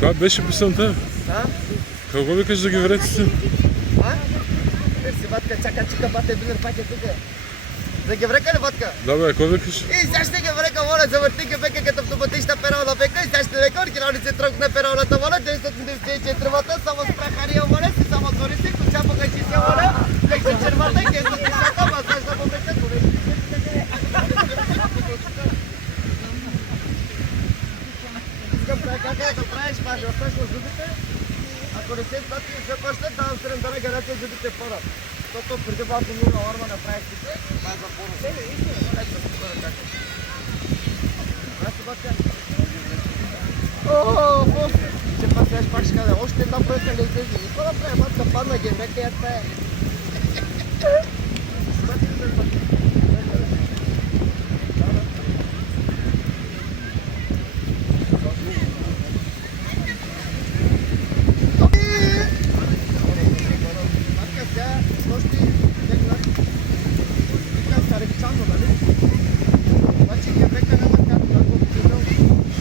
Как беше писанта? А? Какво викаш за гевреците? А? Си ватка, чака, бате, билер, пак тук. За геврека ли ватка? Да бе, какво викаш? И сега ще геврека, моля, завърти бека като автоматична перална бека и сега ще века, оригиналните тръгна пералната, моля, 994 вата, само с прахария, моля, си само гориси, куча погачися, моля, лекси червата и 960, масаж да побека, Искам как да правиш, паш, оставаш на зубите, ако не се плати и започнат, давам 7 дана гарантия зубите пора. Защото преди малко много норма направих тук, това е за бонус. Ето, скоро чакам. Аз се батя. Ооо, че пак ще кажа, още една проекта не излезе. И какво да правя, батка, падна геврека и я това е.